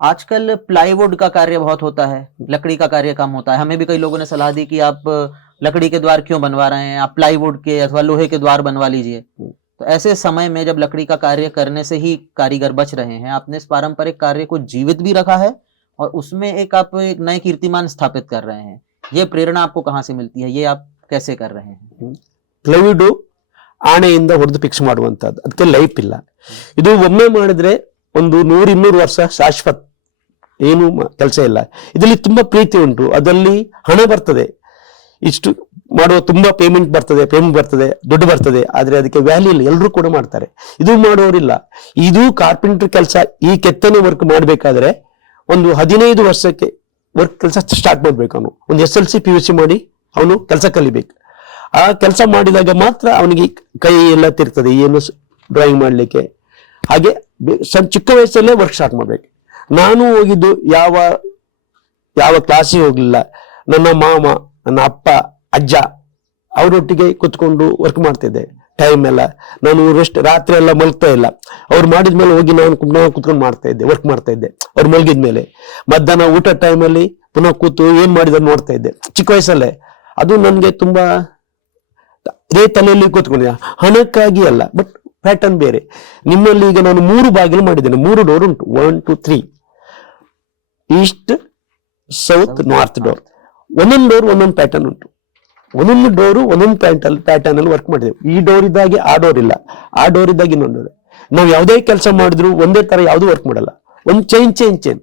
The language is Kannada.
आजकल प्लाईवुड का कार्य बहुत होता है, लकड़ी का कार्य कम होता है। हमें भी कई लोगों ने सलाह दी कि आप लकड़ी के द्वार क्यों बनवा रहे हैं, आप प्लाईवुड के अथवा लोहे के द्वार बनवा लीजिए। तो ऐसे समय में जब लकड़ी का कार्य करने से ही कारीगर बच रहे हैं, आपने इस पारंपरिक कार्य को जीवित भी रखा है और उसमें आप एक नए कीर्तिमान स्थापित कर रहे हैं। ये प्रेरणा आपको कहाँ से मिलती है, ये आप कैसे कर रहे हैं? ಪ್ಲೈವುಡ್ ಆಣೆಯಿಂದ ಹೊಡೆದು ಫಿಕ್ಸ್ ಮಾಡುವಂತದ್ದು, ಅದಕ್ಕೆ ಲೈಫ್ ಇಲ್ಲ. ಇದು ಒಮ್ಮೆ ಮಾಡಿದ್ರೆ ಒಂದು 100-200 ವರ್ಷ ಶಾಶ್ವತ, ಏನು ಕೆಲಸ ಇಲ್ಲ. ಇದರಲ್ಲಿ ತುಂಬಾ ಪ್ರೀತಿ ಉಂಟು, ಅದರಲ್ಲಿ ಹಣ ಬರ್ತದೆ, ಇಷ್ಟು ಮಾಡುವ ತುಂಬಾ ಪೇಮೆಂಟ್ ಬರ್ತದೆ, ದುಡ್ಡು ಬರ್ತದೆ. ಆದ್ರೆ ಅದಕ್ಕೆ ವ್ಯಾಲ್ಯೂ ಇಲ್ಲ, ಎಲ್ಲರೂ ಕೂಡ ಮಾಡ್ತಾರೆ, ಇದು ಮಾಡೋರಿಲ್ಲ. ಇದು ಕಾರ್ಪೆಂಟರ್ ಕೆಲಸ, ಈ ಕೆತ್ತನೆ ವರ್ಕ್ ಮಾಡ್ಬೇಕಾದ್ರೆ ಒಂದು 15 ವರ್ಷಕ್ಕೆ ವರ್ಕ್ ಕೆಲಸ ಸ್ಟಾರ್ಟ್ ಮಾಡ್ಬೇಕು. ಅವನು ಒಂದು SLC PUC ಮಾಡಿ ಅವನು ಕೆಲಸ ಕಲಿಬೇಕು. ಆ ಕೆಲಸ ಮಾಡಿದಾಗ ಮಾತ್ರ ಅವನಿಗೆ ಕೈ ಎಲ್ಲ ತಿರ್ತದೆ, ಏನು ಡ್ರಾಯಿಂಗ್ ಮಾಡ್ಲಿಕ್ಕೆ. ಹಾಗೆ ಚಿಕ್ಕ ವಯಸ್ಸಲ್ಲೇ ವರ್ಕ್ ಸ್ಟಾರ್ಟ್ ಮಾಡ್ಬೇಕು. ನಾನು ಹೋಗಿದ್ದು ಯಾವ ಕ್ಲಾಸಿಗೆ ಹೋಗ್ಲಿಲ್ಲ. ನನ್ನ ಮಾಮ, ನನ್ನ ಅಪ್ಪ, ಅಜ್ಜ ಅವರೊಟ್ಟಿಗೆ ಕುತ್ಕೊಂಡು ವರ್ಕ್ ಮಾಡ್ತಿದ್ದೆ. ಟೈಮ್ ಎಲ್ಲ ನಾನು ರಾತ್ರಿ ಎಲ್ಲ ಮಲ್ಗ್ತಾ ಇಲ್ಲ. ಅವ್ರು ಮಾಡಿದ್ಮೇಲೆ ಹೋಗಿ ನಾನು ಕುತ್ಕೊಂಡು ಮಾಡ್ತಾ ಇದ್ದೆ, ವರ್ಕ್ ಮಾಡ್ತಾ ಇದ್ದೆ. ಅವ್ರು ಮಲಗಿದ್ಮೇಲೆ ಮಧ್ಯಾಹ್ನ ಊಟ ಟೈಮಲ್ಲಿ ಪುನಃ ಕೂತು ಏನ್ ಮಾಡಿದ್ರು ನೋಡ್ತಾ ಇದ್ದೆ, ಚಿಕ್ಕ ವಯಸ್ಸಲ್ಲೇ. ಅದು ನನ್ಗೆ ತುಂಬಾ ಇದೇ ತಲೆಯಲ್ಲಿ ಕೂತ್ಕೊಂಡಿದ್ದೆ. ಹಣಕ್ಕಾಗಿ ಅಲ್ಲ, ಬಟ್ ಪ್ಯಾಟರ್ನ್ ಬೇರೆ. ನಿಮ್ಮಲ್ಲಿ ಈಗ ನಾನು 3 ಬಾಗಿಲು ಮಾಡಿದ್ದೇನೆ, 3 ಡೋರ್ ಉಂಟು, 1 2 3, ಈಸ್ಟ್ ಸೌತ್ ನಾರ್ತ್ ಡೋರ್. ಒಂದೊಂದು ಡೋರ್ ಒಂದೊಂದು ಪ್ಯಾಟರ್ನ್ ಉಂಟು, ಒಂದೊಂದು ಡೋರು ಒಂದೊಂದು ಪ್ಯಾಟರ್ನ್ ಅಲ್ಲಿ ವರ್ಕ್ ಮಾಡಿದ್ದೇವೆ. ಈ ಡೋರ್ ಇದ್ದಾಗೆ ಆ ಡೋರ್ ಇಲ್ಲ, ಆ ಡೋರ್ ಇದ್ದಾಗ ಇನ್ನೊಂದು ಡೋರ್. ನಾವು ಯಾವುದೇ ಕೆಲಸ ಮಾಡಿದ್ರು ಒಂದೇ ತರ ಯಾವ್ದು ವರ್ಕ್ ಮಾಡಲ್ಲ, ಒಂದು ಚೈನ್